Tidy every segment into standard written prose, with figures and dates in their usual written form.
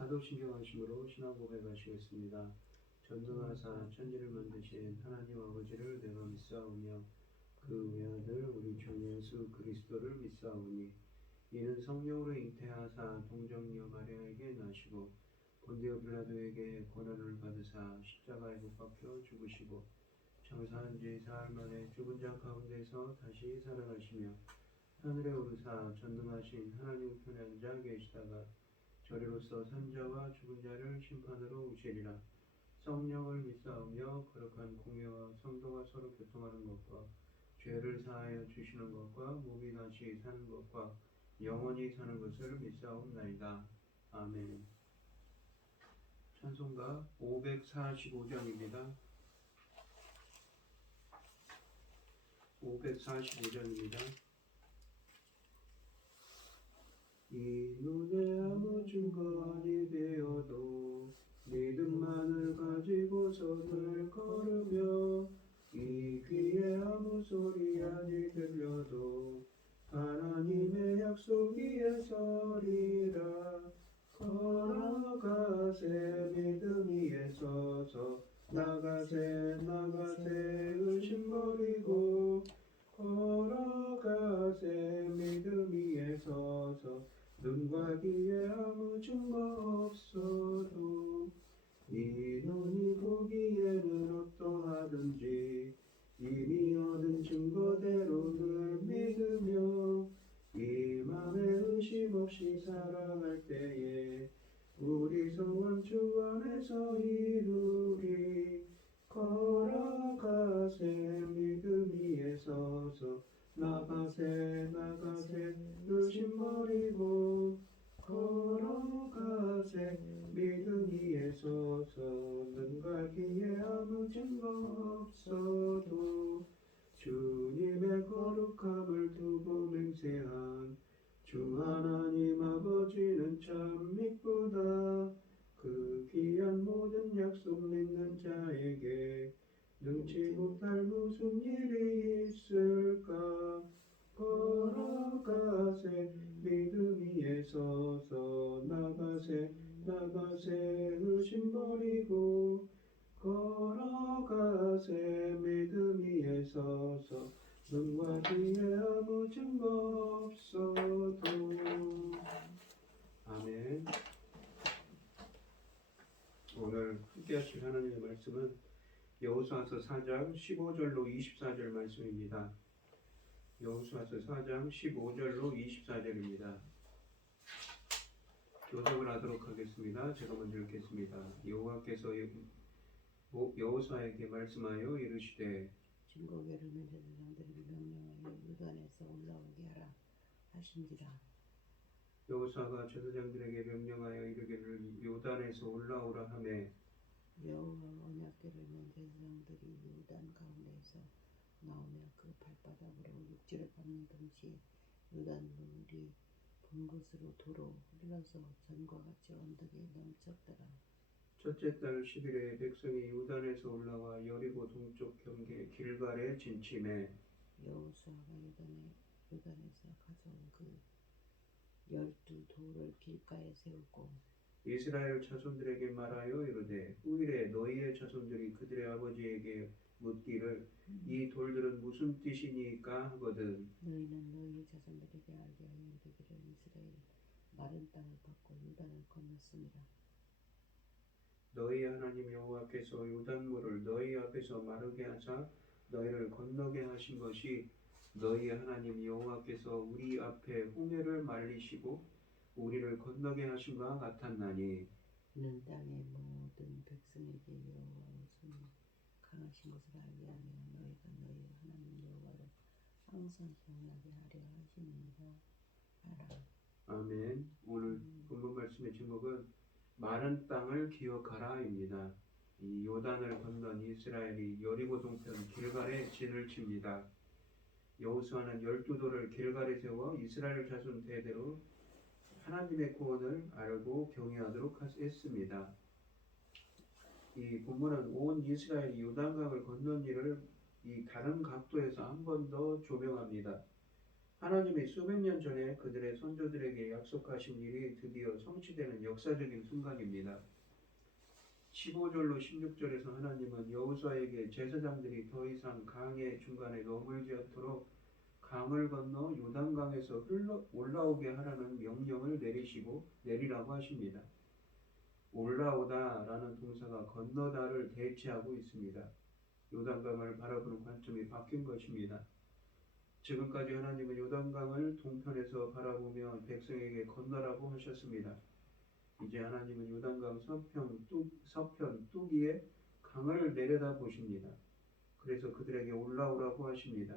사도신경하심으로 신앙 고백하시겠습니다. 전능하사 천지를 만드신 하나님 아버지를 내가 믿사오며 그 외아들 우리 주 예수 그리스도를 믿사오니 이는 성령으로 잉태하사 동정녀 마리아에게 나시고 본디오 빌라도에게 고난을 받으사 십자가에 못 박혀 죽으시고 장사한 지 사흘 만에 죽은 자 가운데서 다시 살아나시며 하늘에 오르사 전능하신 하나님 우편에 앉아 계시다가 저리로서 산자와 죽은 자를 심판으로 오시리라. 성령을 믿사오며 거룩한 공예와 성도가 서로 교통하는 것과 죄를 사하여 주시는 것과 몸이 다시 사는 것과 영원히 사는 것을 믿사옵나이다. 아멘. 찬송가 545장입니다. 545장입니다. 이 눈에 아무 증거이 되어도 믿음만을 가지고서 늘 걸으며 이 귀에 아무 소리 아니 들려도 하나님의 약속 위에 서리라. 걸어가세 믿음 위에 서서 나가세 의심 버리고 걸어가세 믿음 위에 서서 눈과 귀에 아무 증거 없어도 이 눈이 보기에는 어떠하든지 이미 얻은 증거대로 늘 믿으며 이 맘에 의심 없이 살아갈 때에 우리 소원 주 안에서 이루리. 걸어가세 믿음 위에 서서 나가세 의심 버리고 걸어가세 믿음 위에 서서 눈과 귀에 아무 증거 없어도 주님의 거룩함을 두고 맹세한 주 하나님 아버지는 참 미쁘다. 그 귀한 모든 약속 믿는 자에게 능치 못할 무슨 일이 있을까. 걸어가세 믿음 위에 서서 나가세 의심 버리고 걸어가세 믿음 위에 서서 눈과 귀에 아무 증거 없어도. 아멘. 오늘 함께 하실 하나님의 말씀은 여호수아서 4장 15절로 24절 말씀입니다. 여호수아서 4장 15절로 24절입니다. 교독을 하도록 하겠습니다. 제가 먼저 읽겠습니다. 여호와께서 여호수아에게 말씀하여 이르시되 증거궤를 맨 제사장들에게 명령하여 요단에서 올라오게 하라 하신지라. 여호수아가 제사장들에게 명령하여 이르기를 요단에서 올라오라 하매 여호와 언약궤를 맨 제사장들이 요단 가운데에서 나오며 그 발바닥으로 육지를 밟는 동시에 요단 물이 본 곳으로 도로 흘러서 전과 같이 언덕에 넘쳤더라. 첫째 달 10일에 백성이 요단에서 올라와 여리고 동쪽 경계 길갈에 진침해 여호수아가 요단에서 가져온 그 12돌을 길가에 세우고 이스라엘 자손들에게 말하여 이르되 후일에 너희의 자손들이 그들의 아버지에게 묻기를 이 돌들은 무슨 뜻이니까 하거든 너희는 너희의 자손들에게 알게 하여 이르기를 이스라엘 마른 땅을 받고 요단을 건넜습니다. 너희 하나님 여호와께서 요단물을 너희 앞에서 마르게 하사 너희를 건너게 하신 것이 너희 하나님 여호와께서 우리 앞에 홍해를 말리시고 우리를 건너게 하신 바와 같았나니 이는 땅의 모든 백성에게 여호와의 손이 강하신 것을 알게 하며 너희가 너희 하나님 여호와를 항상 기억나게 하려 하심이니라 하라. 아멘. 오늘 본문 말씀의 제목은 마른 땅을 기억하라입니다. 이 요단을 건넌 이스라엘이 여리고 동편 길갈에 진을 칩니다. 여호수아는 12돌을 길갈에 세워 이스라엘 자손 대대로 하나님의 구원을 알고 경외하도록 했습니다. 이 본문은 온 이스라엘이 요단강을 건넌 일을 이 다른 각도에서 한 번 더 조명합니다. 하나님이 수백 년 전에 그들의 선조들에게 약속하신 일이 드디어 성취되는 역사적인 순간입니다. 15절로 16절에서 하나님은 여호수아에게 제사장들이 더 이상 강의 중간에 머물지 않도록 강을 건너 요단강에서 올라오게 하라는 명령을 내리라고 하십니다. 올라오다라는 동사가 건너다를 대체하고 있습니다. 요단강을 바라보는 관점이 바뀐 것입니다. 지금까지 하나님은 요단강을 동편에서 바라보며 백성에게 건너라고 하셨습니다. 이제 하나님은 요단강 서편 뚜기에 강을 내려다 보십니다. 그래서 그들에게 올라오라고 하십니다.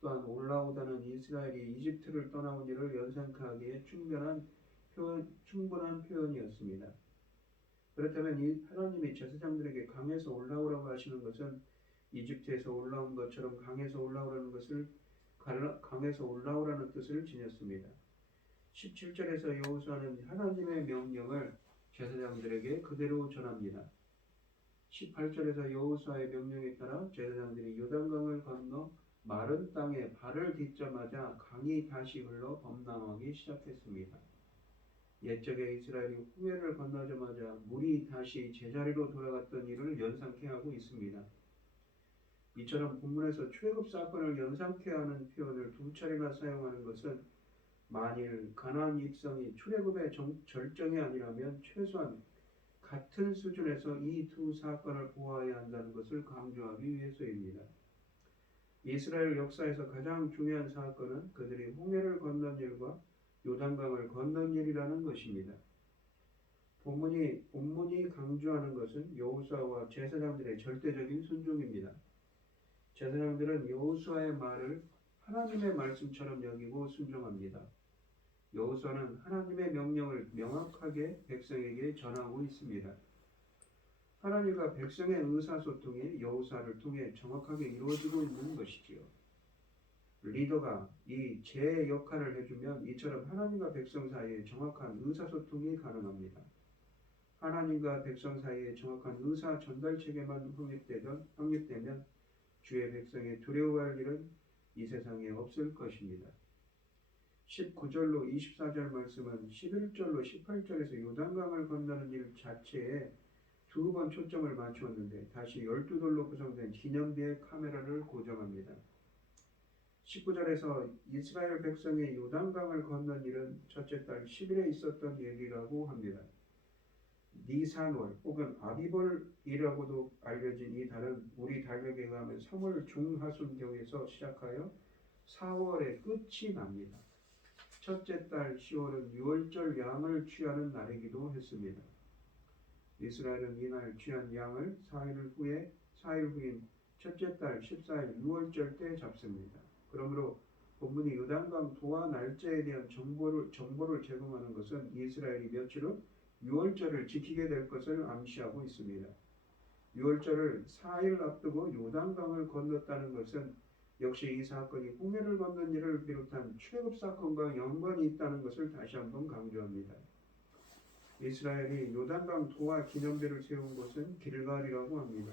또한 올라오다는 이스라엘이 이집트를 떠나온 일을 연상케 하기에 충분한 표현이었습니다. 그렇다면 하나님이 제사장들에게 강에서 올라오라고 하시는 것은 이집트에서 올라온 것처럼 강에서 올라오라는 뜻을 지녔습니다. 17절에서 여호수아는 하나님의 명령을 제사장들에게 그대로 전합니다. 18절에서 여호수아의 명령에 따라 제사장들이 요단강을 건너 마른 땅에 발을 딛자마자 강이 다시 흘러 범람하기 시작했습니다. 옛적에 이스라엘이 홍해를 건너자마자 물이 다시 제자리로 돌아갔던 일을 연상케 하고 있습니다. 이처럼 본문에서 출애굽 사건을 연상케 하는 표현을 두 차례나 사용하는 것은 만일 가나안 입성이 출애굽의 절정이 아니라면 최소한 같은 수준에서 이 두 사건을 보아야 한다는 것을 강조하기 위해서입니다. 이스라엘 역사에서 가장 중요한 사건은 그들이 홍해를 건넌 일과 요단강을 건넌 일이라는 것입니다. 본문이 강조하는 것은 여호수아와 제사장들의 절대적인 순종입니다. 제사장들은 여호수아의 말을 하나님의 말씀처럼 여기고 순종합니다. 여호수아는 하나님의 명령을 명확하게 백성에게 전하고 있습니다. 하나님과 백성의 의사소통이 여호수아를 통해 정확하게 이루어지고 있는 것이지요. 리더가 이 제 역할을 해주면 이처럼 하나님과 백성 사이에 정확한 의사소통이 가능합니다. 하나님과 백성 사이에 정확한 의사 전달 체계만 확립되면 주의 백성의 두려워할 일은 이 세상에 없을 것입니다. 19절로 24절 말씀은 11절로 18절에서 요단강을 건너는 일 자체에 두 번 초점을 맞추었는데 다시 12돌로 구성된 기념비의 카메라를 고정합니다. 19절에서 이스라엘 백성이 요단강을 건넌 일은 첫째 달 10일에 있었던 일이라고 합니다. 니산월 혹은 아비벌이라고도 알려진 이 달은 우리 달력에 의하면 3월 중하순경에서 시작하여 4월의 끝이 납니다. 첫째 달 10월은 유월절 양을 취하는 날이기도 했습니다. 이스라엘은 이날 취한 양을 4일 후인 첫째 달 14일 유월절 때 잡습니다. 그러므로 본문이 요단강 도하 날짜에 대한 정보를 제공하는 것은 이스라엘이 며칠 후 유월절을 지키게 될 것을 암시하고 있습니다. 유월절을 4일 앞두고 요단강을 건넜다는 것은 역시 이 사건이 홍해를 건넌 일을 비롯한 출애굽 사건과 연관이 있다는 것을 다시 한번 강조합니다. 이스라엘이 요단강 도하 기념비를 세운 곳은 길갈이라고 합니다.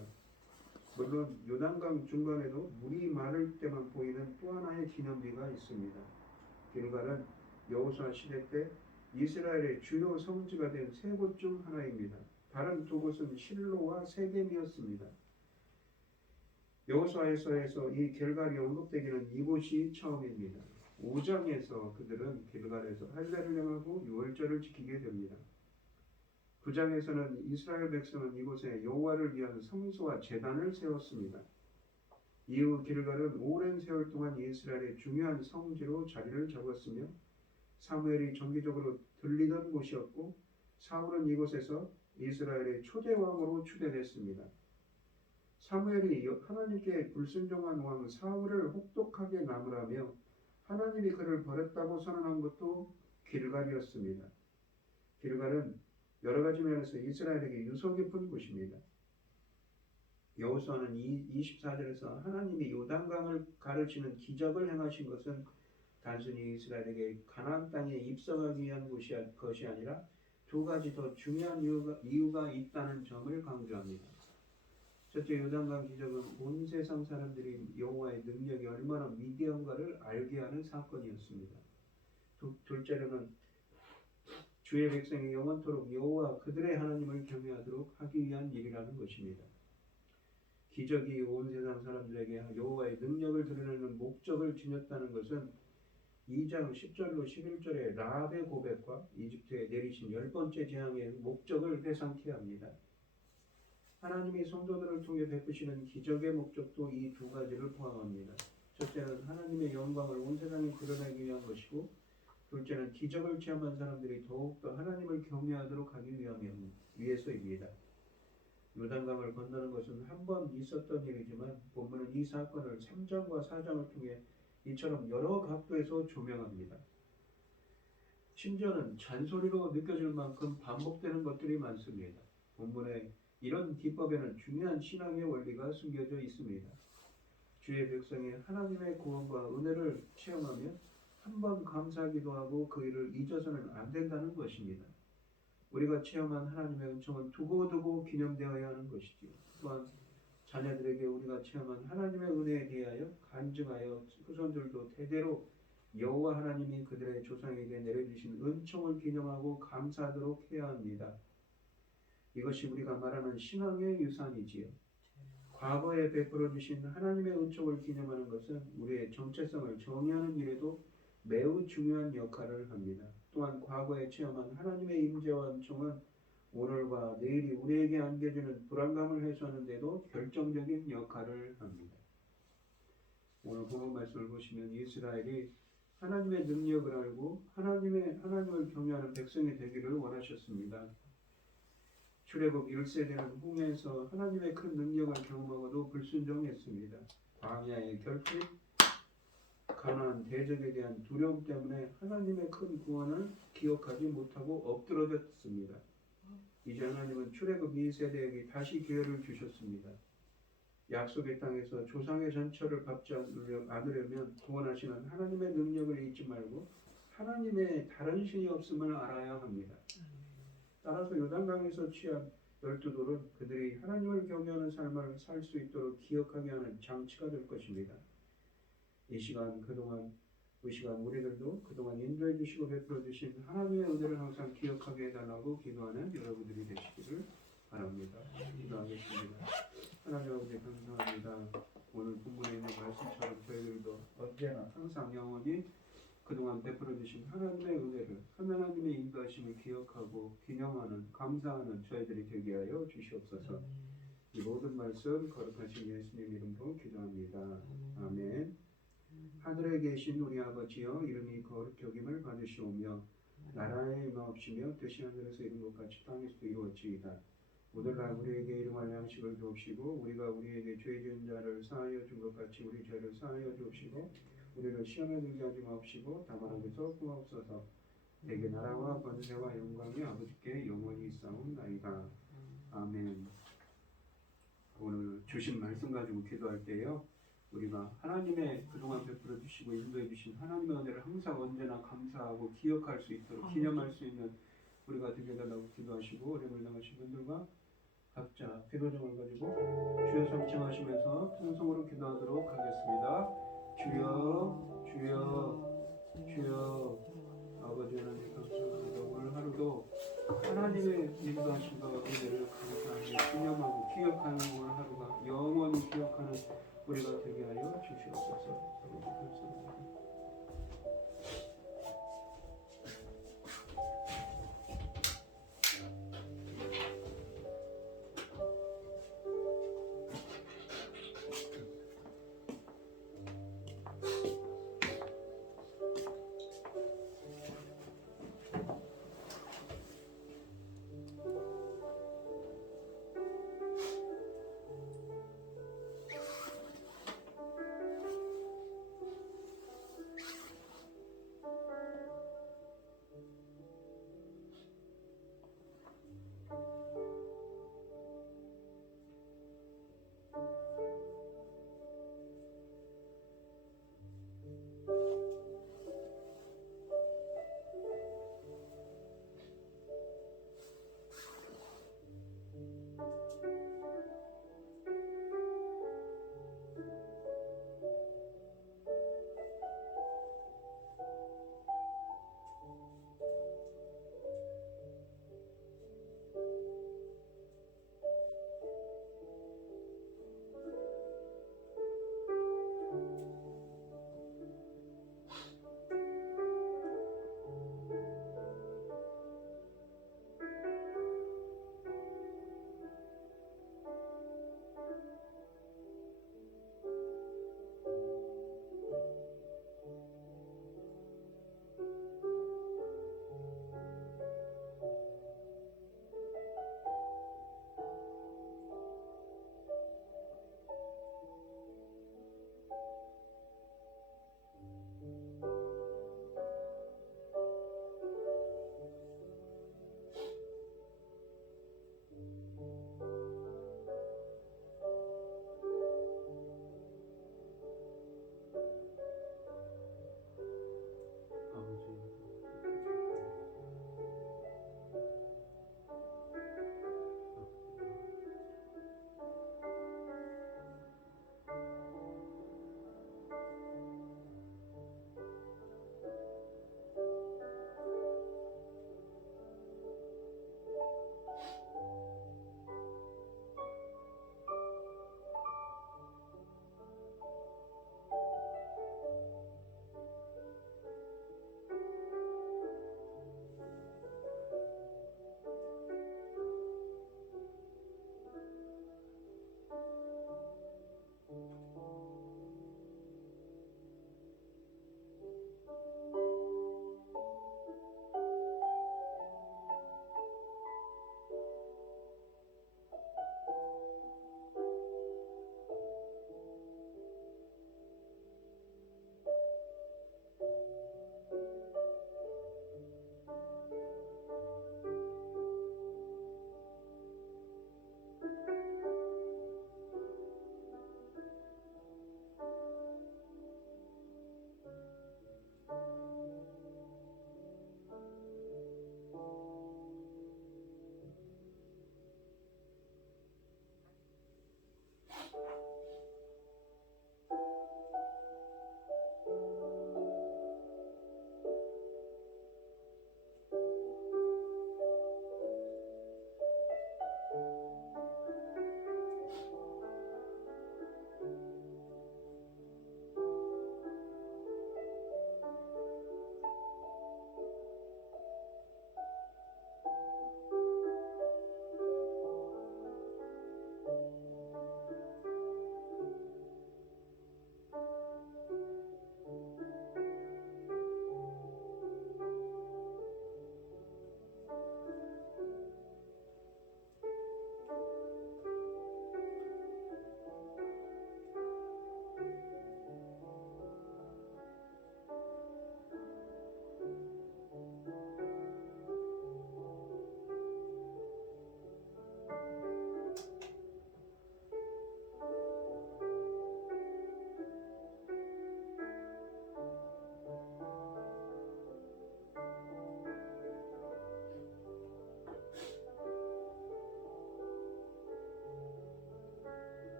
물론 요단강 중간에도 물이 마를 때만 보이는 또 하나의 기념비가 있습니다. 길갈은 여호수아 시대 때 이스라엘의 주요 성지가 된 세 곳 중 하나입니다. 다른 두 곳은 실로와 세겜이었습니다. 여호수아서에서 이 길갈이 언급되기는 이곳이 처음입니다. 5장에서 그들은 길갈에서 할례를 행하고 유월절을 지키게 됩니다. 9장에서는 이스라엘 백성은 이곳에 여호와를 위한 성소와 제단을 세웠습니다. 이후 길갈은 오랜 세월 동안 이스라엘의 중요한 성지로 자리를 잡았으며 사무엘이 정기적으로 들리던 곳이었고 사울은 이곳에서 이스라엘의 초대 왕으로 추대됐습니다. 사무엘이 하나님께 불순종한 왕 사울을 혹독하게 나무라며 하나님이 그를 버렸다고 선언한 것도 길갈이었습니다. 길갈은 여러 가지 면에서 이스라엘에게 유서 깊은 곳입니다. 여호수아는 24절에서 하나님이 요단강을 가르치는 기적을 행하신 것은 단순히 이스라엘에게 가나안 땅에 입성하기 위한 것이 아니라 두 가지 더 중요한 이유가 있다는 점을 강조합니다. 첫째, 요단강 기적은 온 세상 사람들이 여호와의 능력이 얼마나 위대한가를 알게 하는 사건이었습니다. 둘째로는 주의 백성이 영원토록 여호와 그들의 하나님을 경외하도록 하기 위한 일이라는 것입니다. 기적이 온 세상 사람들에게 여호와의 능력을 드러내는 목적을 지녔다는 것은 2장 10절로 11절의 라합의 고백과 이집트에 내리신 10번째 재앙의 목적을 회상케 합니다. 하나님이 성도들을 통해 베푸시는 기적의 목적도 이 두 가지를 포함합니다. 첫째는 하나님의 영광을 온 세상에 드러내기 위한 것이고, 둘째는 기적을 체험한 사람들이 더욱더 하나님을 경외하도록 하기 위해서입니다. 요단강을 건너는 것은 한 번 있었던 일이지만 본문은 이 사건을 3장과 4장을 통해 이처럼 여러 각도에서 조명합니다. 심지어는 잔소리로 느껴질 만큼 반복되는 것들이 많습니다. 본문에 이런 기법에는 중요한 신앙의 원리가 숨겨져 있습니다. 주의 백성이 하나님의 구원과 은혜를 체험하면 한 번 감사하기도 하고 그 일을 잊어서는 안 된다는 것입니다. 우리가 체험한 하나님의 은총은 두고두고 기념되어야 하는 것이지요. 또한 자녀들에게 우리가 체험한 하나님의 은혜에 대하여 간증하여 후손들도 대대로 여호와 하나님이 그들의 조상에게 내려주신 은총을 기념하고 감사하도록 해야 합니다. 이것이 우리가 말하는 신앙의 유산이지요. 과거에 베풀어 주신 하나님의 은총을 기념하는 것은 우리의 정체성을 정의하는 일에도 매우 중요한 역할을 합니다. 또한 과거에 체험한 하나님의 임재와 은총은 오늘과 내일이 우리에게 안겨주는 불안감을 해소하는 데도 결정적인 역할을 합니다. 오늘 본문 말씀을 보시면 이스라엘이 하나님의 능력을 알고 하나님을 경외하는 백성이 되기를 원하셨습니다. 출애굽 1세대는 홍해에서 하나님의 큰 능력을 경험하고도 불순종했습니다. 광야의 결핍, 가나안 대적에 대한 두려움 때문에 하나님의 큰 구원을 기억하지 못하고 엎드러졌습니다. 이제 하나님은 출애굽 2세대에게 다시 기회를 주셨습니다. 약속의 땅에서 조상의 전처를 밟지 않으려면 구원하시는 하나님의 능력을 잊지 말고 하나님의 다른 신이 없음을 알아야 합니다. 따라서 요단강에서 취한 12돌은 그들이 하나님을 경외하는 삶을 살 수 있도록 기억하게 하는 장치가 될 것입니다. 이 시간 우리들도 그동안 인도해 주시고 베풀어 주신 하나님의 은혜를 항상 기억하게 해달라고 기도하는 여러분들이 되시기를 바랍니다. 기도하겠습니다. 하나님 아버지 감사합니다. 오늘 본문에 있는 말씀처럼 저희들도 언제나 항상 영원히 그동안 베풀어 주신 하나님의 은혜를 하나님의 인도하심을 기억하고 기념하는 감사하는 저희들이 되게 하여 주시옵소서. 이 모든 말씀 거룩하신 예수님 이름으로 기도합니다. 아멘. 하늘에 계신 우리 아버지여, 이름이 거룩히 여김을 받으시오며 나라에 임하옵시며 뜻이 하늘에서 이룬 것 같이 땅에서도 이루어지이다. 오늘날 우리에게 일용할 양식을 주옵시고 우리가 우리에게 죄 지은 자를 사하여 준 것 같이 우리 죄를 사하여 주옵시고 우리를 시험에 들게 하지 마옵시고 다만 악에서 구하옵소서. 내게 나라와 권세와 영광이 아버지께 영원히 있사옵나이다. 아멘. 오늘 주신 말씀 가지고 기도할 때요, 우리가 하나님의 그동안 베풀어 주시고 인도해 주신 하나님의 은혜를 항상 언제나 감사하고 기억할 수 있도록 기념할 수 있는 우리가 되게 달라고 기도하시고, 어려움을 당하신 분들과 각자 기도정을 가지고 주여 삼층하시면서 통성으로 기도하도록 하겠습니다. 주여, 주여, 주여. 아버지 하나님 감사합니다. 오늘 하루도 하나님의 인도하심과 은혜를 감사하며 기념하고 기억하는 오늘 하루가 영원히 기억하는 우리가 되게 하여 주시옵소서. 감사합니다.